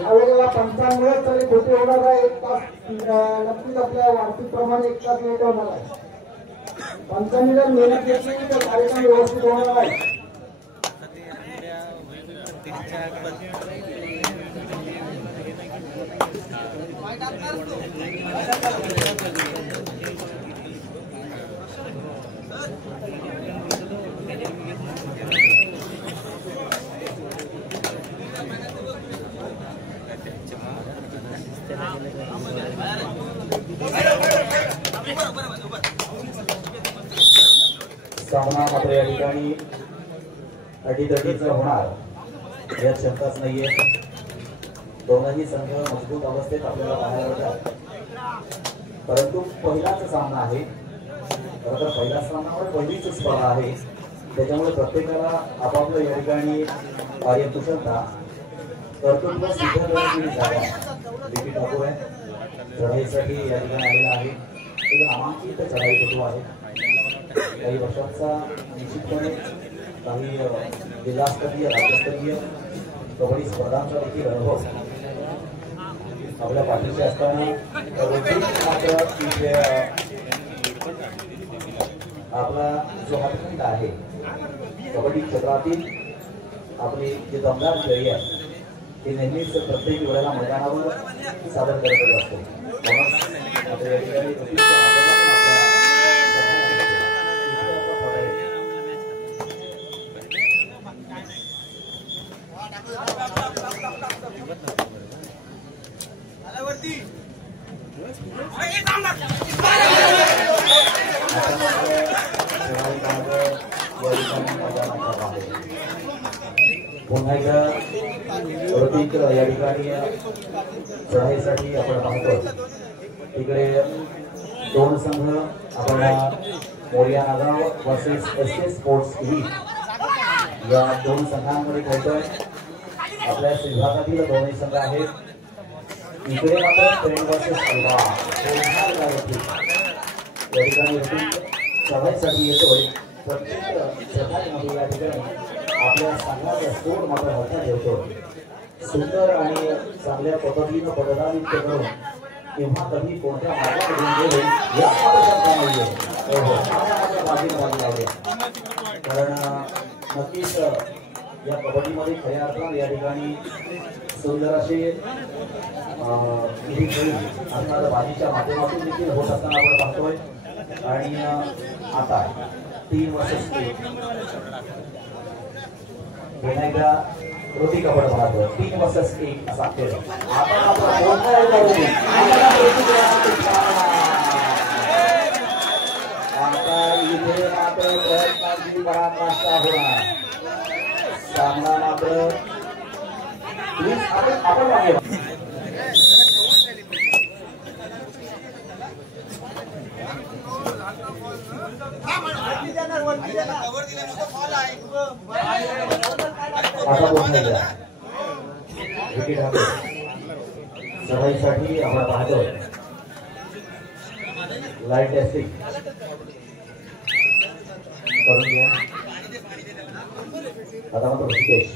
यावेळेला पंचांमुळे तरी खोटी होणार आहे. 1 तास नक्कीच आपल्या वार्षिकप्रमाणे 1 तास लेट होणार आहे. पंचांनी जर मेहनत घेतली तर कार्यक्रम व्यवस्थित होणार आहे. सामना मात्र या ठिकाणी अटीतटीचा होणार यात शंकाच नाहीये. दोनही संघ मजबूत अवस्थेत आपल्याला पाहायला मिळतात. परंतु पहिलाच सामना आहे. खरं तर पहिला सामनावर पहिलीच स्पर्धा आहे. त्याच्यामुळे प्रत्येकाला आपापलं या ठिकाणी कार्यकुशलता कर्तृत्व सिद्ध करण्याची जागा विकी ठाकूर आहे. चढाईसाठी या ठिकाणी आलेला आहे. एक नामांकित चढाईपटू आहे. काही वर्षांचा निश्चितपणे काही जिल्हास्तरीय राज्यस्तरीय कबड्डी स्पर्धांचा देखील अनुभव आपल्या पाठीशी असताना मात्र तिथे आपला जो हातखंड आहे कबड्डी क्षेत्रातील आपली जी दमदार खेळी आहे ती नेहमीच प्रत्येक वेळेला मैदानावर सादर करत असतो. मात्र या ठिकाणी पुन्हा एकदा प्रतीक या ठिकाणी चढाईसाठी आपण पाहतो. तिकडे दोन संघ आपण Morya Nagaon versus SK sports या दोन संघांमध्ये खेळतोय. आपल्या विभागातील दोन्ही संघ आहेत. इकडे मात्र ट्रेन वर्सेस या ठिकाणी चढाईसाठी येतोय. प्रत्येक चढाईमध्ये या ठिकाणी आपल्या संघाचा स्कोर मात्र मोठा ठेवतो. सुंदर आणि चांगल्या पद्धतीनं पदनामित करून किंवा कधी कोणत्या मार्गातून गेले या कारण नक्कीच या कबड्डीमध्ये खऱ्या अर्थाने या ठिकाणी सुंदर असे अर्थात बाजीच्या माध्यमातून देखील होत असताना आपण पाहतोय. आणि आता 3 वर्षांची पुन्हा एकदा रोटी आपण पाहतोय. 3 वर्षास 1 असा खेळ. आता इथे मात्र प्रयत्नाची पराकाष्ठा होणार. सामना मात्र आपण मागे आता बोलूया विकी ठाकूर चढाईसाठी आपण पाहतोय. लाईट टेस्टिंग करून घ्या. आता मात्र ऋषिकेश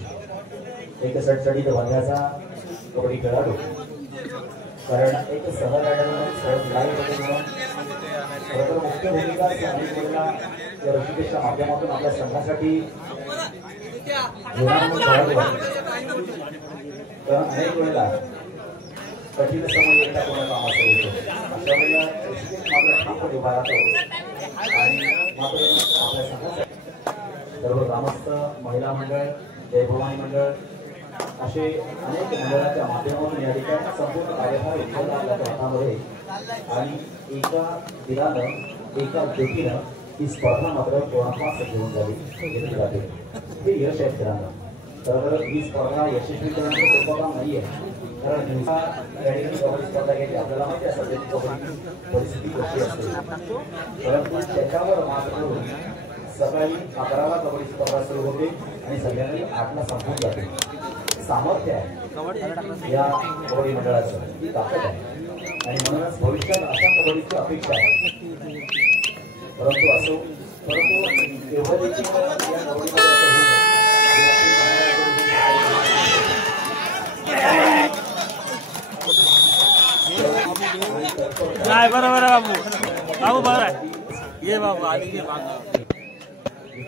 एक चढचढीत बांधण्याचा कबड्डी खेळाडू. कारण एक सहल खरं तर मुख्य भूमिका या ऋषिकेशच्या माध्यमातून आपल्या संघासाठी अनेक वेळेला कठीण समय एकदा कोणा कामाचा होतो. अशा वेळेला ऋषिकेश मात्र ठाकूर उभा राहतो. आणि मात्र आपल्या संघासाठी सर्व ग्रामस्थ महिला मंडळ जयभवानी मंडळ असे अनेक मंडळाच्या माध्यमातून या ठिकाणी संपूर्ण कार्यभार उचलला आपल्या हातामध्ये. आणि एका दिलानं एका देखीनं ही स्पर्धा मात्र कोणापास घेऊन जावी जाते. हे यश आहे खेळांना. तर ही स्पर्धा यशस्वी करण्याचं सोपं काम नाही आहे. कारण दिवसा या ठिकाणी कबड्डी स्पर्धा घ्यायची आपल्याला माहिती आहे सध्याची कबड्डी परिस्थिती कशी असते. परंतु त्याच्यावर मात करून सकाळी 11ला कबड्डी स्पर्धा सुरू होते आणि सगळ्यांनी 8ला संपून जाते. सामर्थ्य आहे या कबड्डी मंडळाचं. ही ताकद आहे. आणि म्हणूनच भविष्यात अशा कबड्डीची अपेक्षा आहे. परंतु एवढं देखील या नाही बरोबर आहे बाबू. बाबू बरोबर आहे. ये बाबू आधी घे मागं.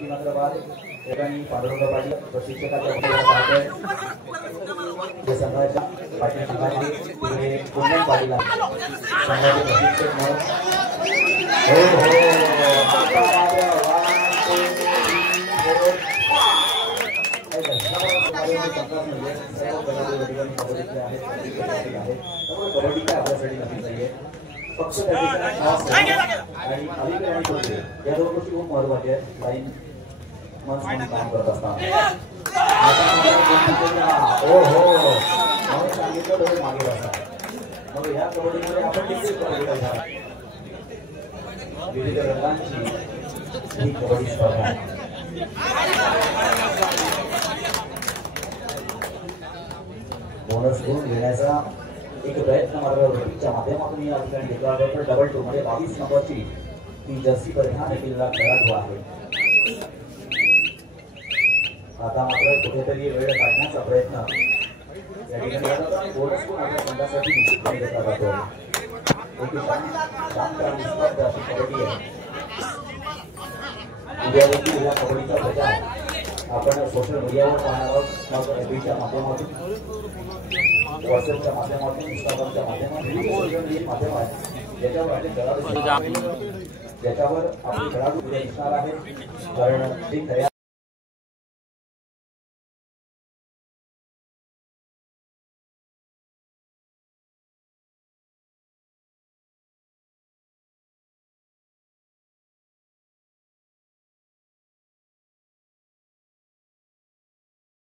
मात्र बाद एकानी पांडुरंग पाटील प्रशिक्षकाच्या पाहतोय जे संघाच्या पाटील संघाचे तिकडे कुंदन पाटील संघाचे प्रशिक्षक म्हणून हो कबड्डीच्या आपल्यासाठी नक्कीच नाहीये फक्त आणि अलीकडे आणि पुढे या दोन गोष्टी खूप महत्वाच्या आहेत. लाईन मन काम करत असताना सांगितलं तर मागे बसतात. मग या कबड्डीमध्ये आपण देखील विविध रंगांची ही कबड्डी स्पर्धा आहे. बोनस गुण घेण्याचा एक प्रयत्न मार्ग रोटीच्या माध्यमातून या ठिकाणी घेतला जातो. डबल 2 मध्ये 22 नंबरची ती जर्सी परिधान केलेला खेळाडू आहे. आता मात्र कुठेतरी वेळ काढण्याचा प्रयत्न या ठिकाणी करतात आणि बोनस गुण आपल्या संघासाठी निश्चितपणे घेतला जातो. एक स्पर्धा अशी कबड्डी आहे. उद्या देखील या कबड्डीचा प्रचार आपण सोशल मीडियावर पाहणार आहोत. मग FBच्या माध्यमातून व्हॉट्सअपच्या माध्यमातून इंस्टाग्रामच्या माध्यमातून सोशल मीडिया माध्यम आहे ज्याच्यावर आपले खेळाडू ज्याच्यावर आपले खेळाडू पुढे दिसणार आहेत. कारण ते खऱ्या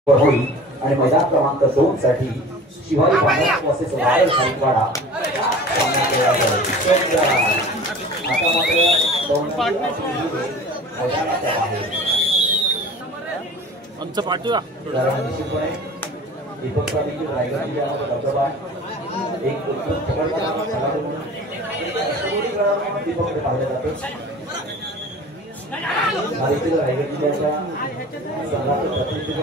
होईल आणि मैदान क्रमांक 2 साठी शिवाजी पांडुरंग वर्सेस वायर साईडवाडा सामना केला जाईल. आता मात्र मैदानाच्या बाहेर आमचं पाठवा निश्चितपणे दीपकचा देखील रायगड जिल्ह्यामध्ये दबदबा आहे. एक उत्तम खेळाडू म्हणून दीपककडे पाहिलं जातं. रायगड जिल्ह्याच्या संघाचं प्रतिनिधित्व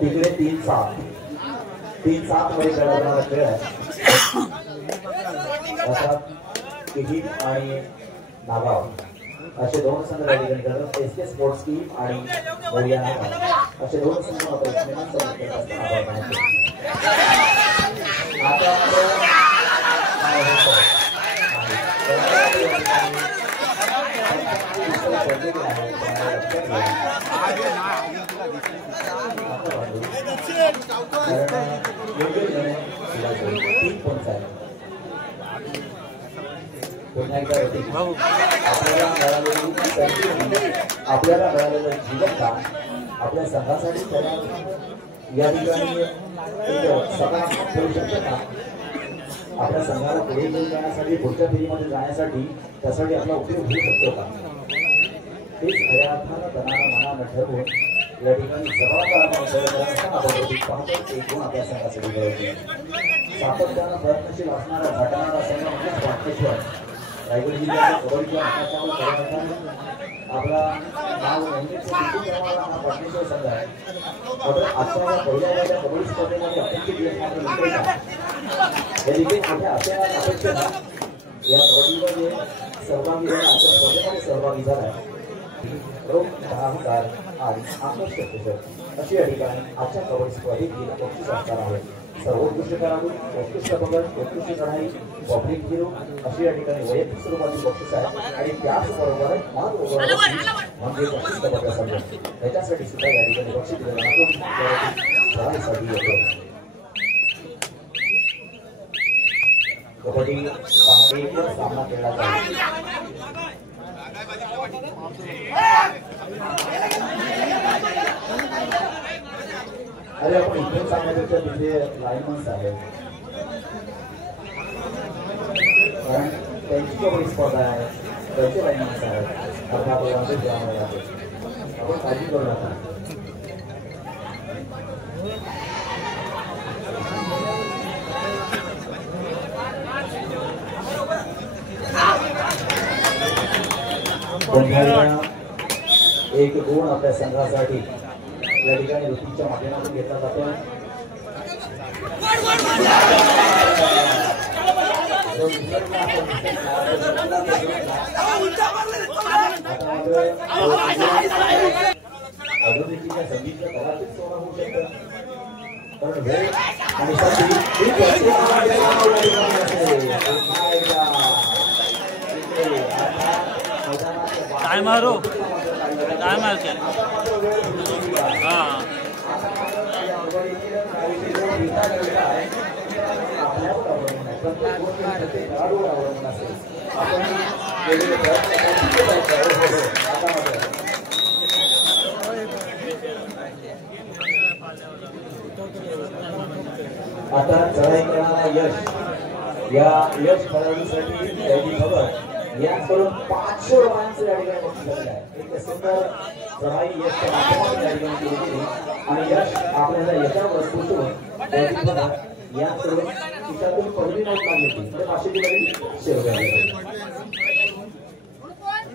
तिकडे 3-7 मध्ये खेळला जाणारा खेळ आहे. आणि नागाव असे दोन संघ या ठिकाणी करतात. SK स्पोर्ट्स टीम आणि मोरिया नागाव असे दोन संघ आता आपल्याला मिळालेलं जीवनदान आपल्या संघासाठी या ठिकाणी सकारात्मक ठरू शकतं का? आपल्या संघाला पुढे घेऊन जाण्यासाठी पुढच्या पिढीमध्ये जाण्यासाठी त्यासाठी आपला उपयोग होऊ शकतो का? हेच खऱ्या अर्थानं तणाला मनानं ठरवून या ठिकाणी एकूण आपल्या संघासाठी मिळवते. सातत्यानं प्रयत्नशील असणारा घटणारा संघ म्हणजेच पाटणेश्वर रायगड जिल्ह्याच्या कबड्डीच्या आपला नाव नेहमीच पाटणेश्वर संघ आहे. मात्र आजच्या पहिल्या कबड्डी स्पर्धेमध्ये अपेक्षित यश मात्र मिळते का? या देखील मोठ्या अपेक्षेनं या कबड्डीमध्ये सहभागी झाला आजच्या स्पर्धेमध्ये सहभागी झाला रोख 10,000 आणि आकर्षक अशी या ठिकाणी आजच्या कबड्डी स्पर्धेत बक्षीस असणार आहे. सर्वोत्कृष्ट खेळाडू, उत्कृष्ट पकड, उत्कृष्ट लढाई, पब्लिक हिरो अशी या ठिकाणी वैयक्तिक स्वरूपातील बक्षीस आहे. आणि त्याचबरोबर म्हणजे बक्षीस पकडण्यासाठी त्याच्यासाठी सुद्धा या ठिकाणी बक्षीस दिलं जातं. कबड्डी सामना केला जाईल. अरे आपण इथे सांगण्यापेक्षा तिथे लाईनमन्स आहेत कारण त्यांची कबड्डी स्पर्धा आहे, त्यांचे लाईनमन्स आहेत. आपल्याला आपण काळजी करू नका. एक गुण आपल्या संघासाठी या ठिकाणी ऋतूच्या माध्यमातून घेतला जातो. अभिनेत्रीच्या संगीतच्या कलातील सोडा होऊ शकतं, पण वेळ आणि काय मारो काय मारते हां आता चढाई करणारा यश या यश खेळाडूसाठी त्याची खबर याकडून 500 रुपयांचे या ठिकाणी बक्षीस झाले आहे. एक सुंदर चढाई यशच्या माध्यमातून या ठिकाणी केली गेली आणि यश आपल्याला याच्यावर पोहोचून त्याची खबर याकडून तिच्यातून पहिली नोट लागली होती म्हणजे 500 ची नवीन शेअर झाली.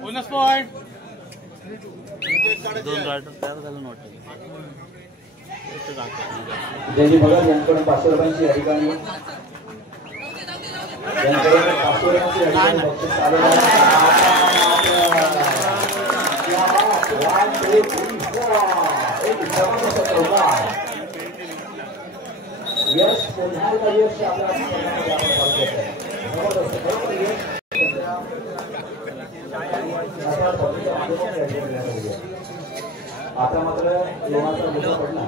बोनस पॉइंट 2 रायडर तयार झालं नोट ज्यांनी बघा यांकडून 500 रुपयांची या ठिकाणी यांकडून 500 रुपयांची या ठिकाणी बक्षीस आलेलं यश पुन्हा एकदा यश आपल्या आता मात्र लोणाचा मुद्दा पडला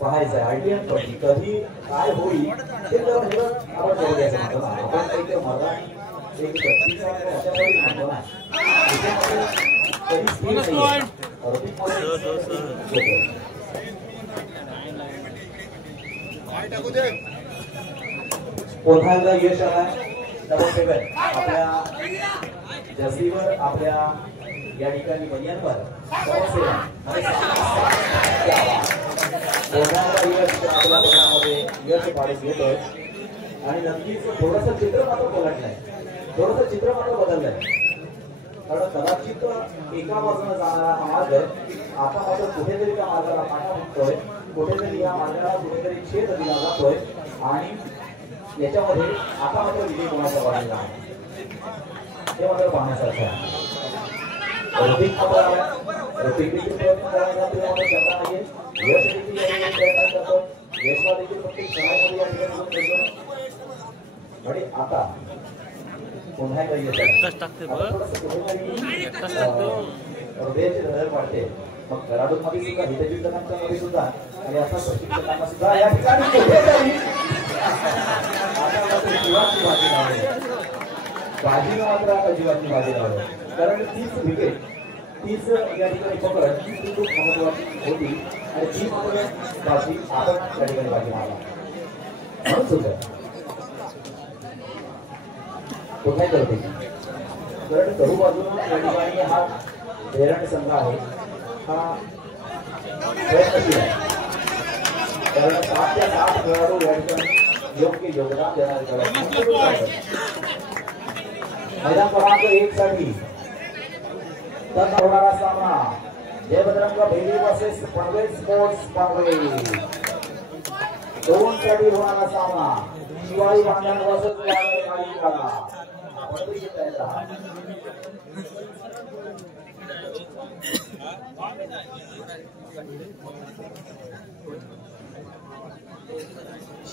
पाहायचं आहे आयटीएन पडली कधी काय होईल ते जरा आपण बघू द्यायचं म्हणतो ना. आपण एक मराठी एक शक्तीचा अशासाठी म्हणतो ना पुन्हा एकदा यश आला डबल 7 आपल्या जर्सीवर आपल्या या ठिकाणी बनियांवर यश पाडे घेतोय आणि नक्कीच थोडंसं चित्र मात्र पलटलंय थोडंसं चित्र मात्र बदललंय कारण कदाचित एका बाजूने जाणारा हा मार्ग आता मात्र कुठेतरी त्या मार्गाला फाटा फुटतोय कुठेतरी या मार्गाला कुठेतरी छेद दिला जातोय आणि याच्यामध्ये आता मात्र विजय कोणाचा वाढलेला आहे हे मात्र पाहण्यासारखं आहे. ऋतिक देखील प्रयत्न करायला आपल्याला शंका नाहीये. यश देखील प्रयत्न करतो. यशला देखील प्रत्येक क्षणामध्ये या ठिकाणी आणि आता पुन्हा एकदा यश हृदयाची धडक वाढते. मग खेळाडूंमध्ये सुद्धा हितचिंतकांच्या मध्ये सुद्धा आणि आता प्रशिक्षकांना सुद्धा या ठिकाणी जीवाची भाजी लावली बाजीनं मात्र आता जीवाची भाजी लावली कारण तीच विकेट तीच या ठिकाणी पकड ती खूप महत्वाची होती आणि ती मात्र बाजी आपण त्या ठिकाणी बाजी मारला म्हणून सुद्धा कुठे करते कारण तरू बाजूला या ठिकाणी हा बेरड संघ आहे हा प्रयत्नशील आहे कारण 7 ते 8 खेळाडू या ठिकाणी योग्य योगदान देणारे मैदान क्रमांक 1 साठी तर होणारा सामना जय बजरंग बेली वर्सेस पनवेल स्पोर्ट्स पनवेल 2 साठी होणारा सामना शिवाजी भांडण वर्सेस मालिकाला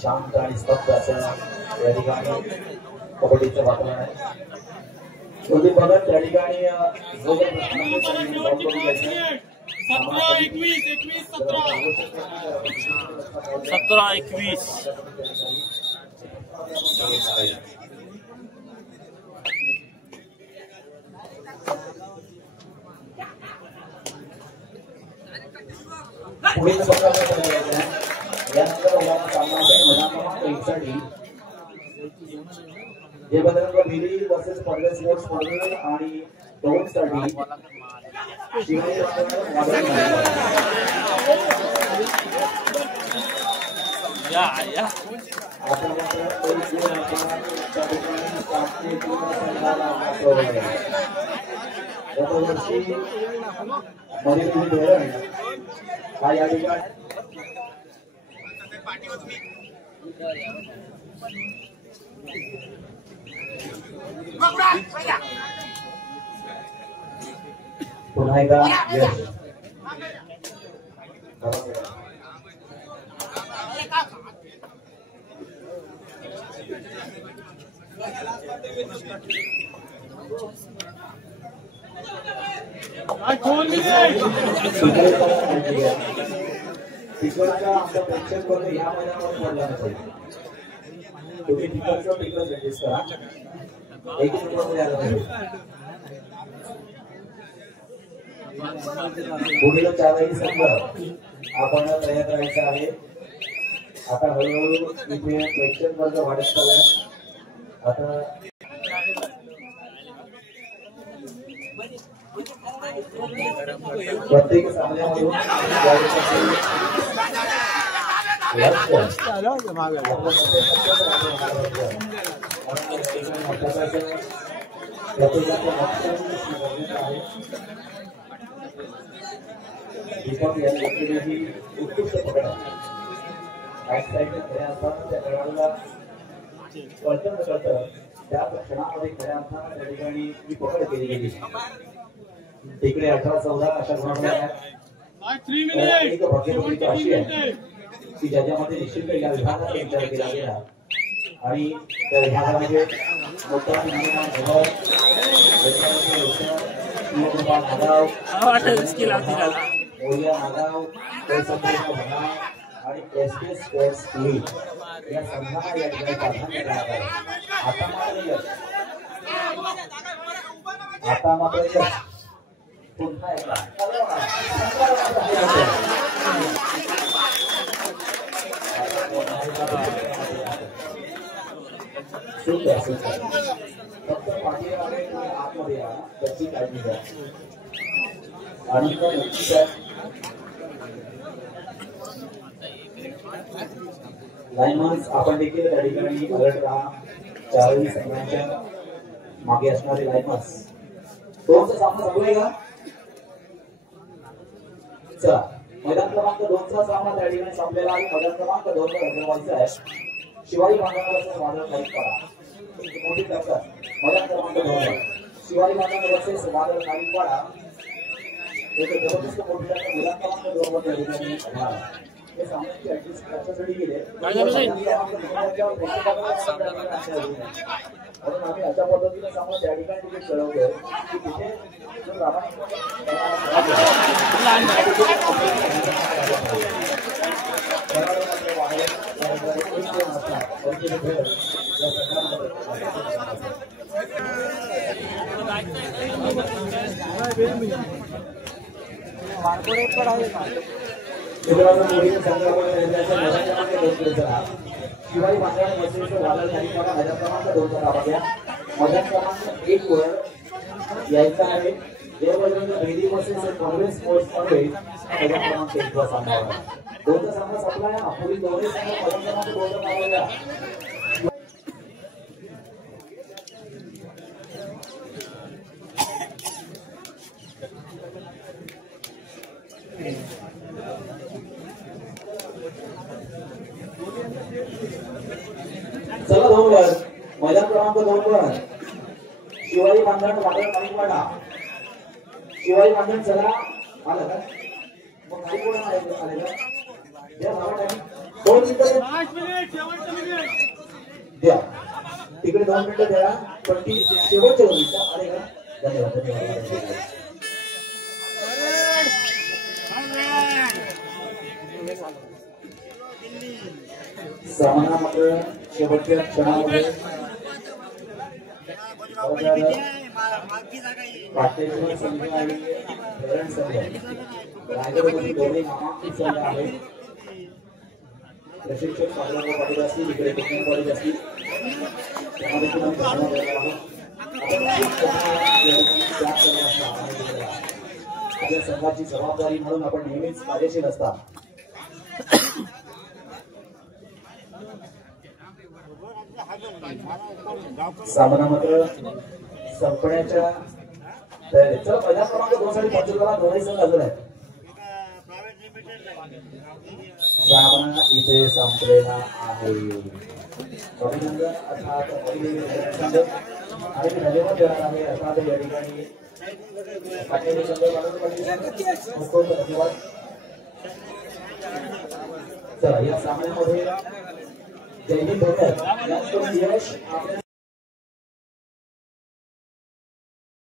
शांत आणि स्तब्ध असं या ठिकाणी कबड्डीचं वातावरण आहे. तुम्ही बघा त्या ठिकाणी 17-21 पुढील यानंतर जय बजरंग बेली वर्सेस पनवेल स्पोर्ट्स पनवेल आणि 2 साठी शिवाजी आता मात्र एक गुण त्या ठिकाणी 7-3 संघाला मात्र गतवर्षी मधील धोरण हा या ठिकाणी पुन्हा एकदा यश तिकडचा आमचा प्रेक्षक वर्ग या मैदानावर पडला नसेल तुम्ही तिकडचं तिकडच ऍडजस्ट करा एक मिनिटमध्ये आलं पाहिजे पुढील चारही संघ आपण तयार करायचा आहे आता हळूहळू इथे प्रेक्षक वर्ग वाढत चाललाय आता प्रत्येक सामन्यामधून दीपक यांनी उत्कृष्ट पकड खऱ्या अर्थानं त्या खेळाडूला कळतं न कळतं त्या क्षणामध्ये खऱ्या अर्थानं त्या ठिकाणी ही पकड केली गेली तिकडे 18-14 अशा गुणांमध्ये एक भाग्यपत्रिका अशी आहे की ज्याच्यामध्ये निश्चित या विभागाचा विचार केला गेला आणि त्या विभागामध्ये मोठा आणि एसके स्पोर्ट्स लीग या संघाला या ठिकाणी प्राधान्य देण्यात आहे आता मात्र पुन्हा एकदा सुंदर सुंदर फक्त पाठी आतमध्ये या त्याची काळजी घ्या आणि लाईनमन्स आपण देखील त्या ठिकाणी अलर्ट राहा चारही संघांच्या मागे असणारे लाईनमन्स दोनचा सामना संपलाय का चला मैदान क्रमांक 2चा सामना त्या ठिकाणी संपलेला आहे मैदान क्रमांक 2 वर रंगवायचा आहे शिवाजी मैदानावरचा वादळ लाईक करा मोठी टक्कर मैदान क्रमांक 2 वर शिवाजी मैदानावरचे वादळ लाईक करा एक जबरदस्त मोठी टक्कर मैदान क्रमांक 2 वर त्या ठिकाणी होणार आहे हे सामन्याची ऍडजस्ट करण्यासाठी गेले म्हणून आम्ही अशा पद्धतीने सामना त्या ठिकाणी तिकीट चढवतोय की तिथे जो शिवाजी महाराज मस्जिदचं वादळ झाली बघा मैदान क्रमांक 2चा ताबा घ्या मैदान क्रमांक 1 वर यायचा आहे देवबजरंग भेदी वर्सेस काँग्रेस स्पोर्ट्स मध्ये मैदान क्रमांक 1 चा सामना आहे 2चा सामना संपला आहे पुढील दोन्ही संघ मैदान क्रमांक 2 चा ताबा घ्या चला 2 वर मैदान क्रमांक 2 वर शिवाजी बांधण वादळ पाणीवाडा शिवाजी बांधण चला आलं का मग काही कोण आले का द्या भावा टाइम 2 मिनिटं द्या तिकडे 2 मिनिटं द्या पण ती शेवटच्या मिनिटं आले का धन्यवाद धन्यवाद सामना मात्र शेवटच्या क्षणामध्ये पाटेश्वर संघ आणि धरण संघ रायगडमध्ये दोन्ही नामांकित संघ आहेत प्रशिक्षक पाटील पाटील असतील इकडे टेक्निकल कॉलेज असतील त्यामध्ये पण भावना द्यायला आपल्या संघाची जबाबदारी म्हणून आपण नेहमीच कार्यशील असतात सामना मात्र संपण्याच्या तयारीत. चला पहिला क्रमांक 2 साठी पंचवीसला दोन्ही संघ हजर आहेत. सामना इथे संपलेला आहे. अभिनंदन अर्थात आणि धन्यवाद देणार आहे अर्थात या ठिकाणी धन्यवाद. चला या सामन्यामध्ये जयदीप भोकर यश